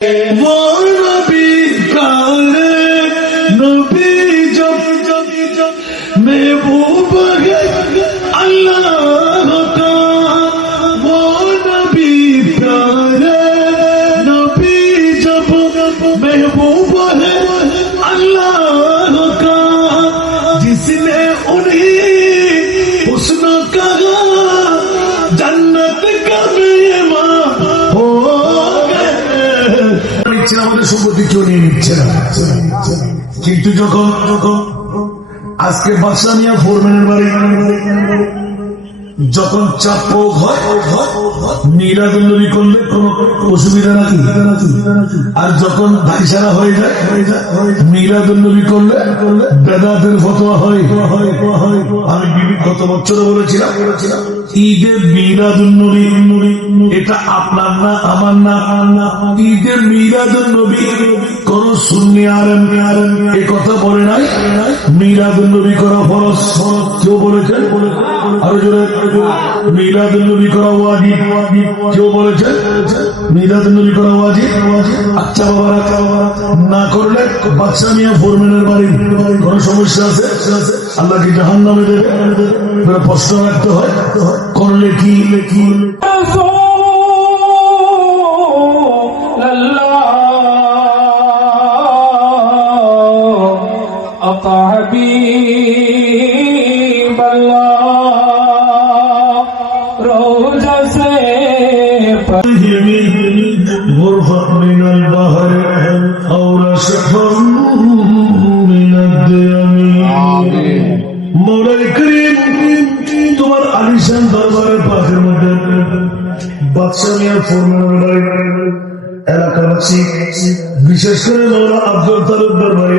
वो नबी काले नबी जब महबूब है अल्लाह का, वो नबी प्यारे नबी जब महबूब है अल्लाह का, जिसने उन्हीं हुस्न कहा जन्नत का मेहमान हो गए। আমাদের সম্পত্তি কেউ নিয়ে নিচ্ছে না, কিন্তু যখন আজকে বাদশা মিয়া ফোরম্যানের বাড়ি যখন চাপ হয় মিলাদুন নবী করলে কোন অসুবিধা নাকি, আর যখন ভাইসারা হয়ে যায় মিলাদুন নবী করলে বেদাতের ফতোয়া হয়। আমি গত বছর বলেছিলাম ঈদে মিলাদুন নবী এটা আপনার না আমার না, ঈদে মিলাদুন নবী কোন সুন্নি আলেম এ কথা বলে নাই। মিলাদুন নবী করা ফরজ, কেউ বলেছেন? আরো জোরে মিলাদুন নবী করা ওয়াজিব, কেউ বলেছেন? মিলাদুন নবী করা ওয়াজিব। আচ্ছা বাবারা, না করলে বাদশা মিয়া ফোরম্যানের বাড়ি কোন সমস্যা আছে? আল্লাহ কি জাহান্নামে দেবে? প্রশ্ন রাখতে হয়, করলে কি غرفة من البحر أو رشفا من الديم। মওলাই করিম তোমার আলিশান দরবারের পাশের মধ্যে বাদশা মিয়া ফোরম্যানের বাড়ি এলাকাবাসী, বিশেষ করে মওলা আব্দুল তালুকদার বাড়ি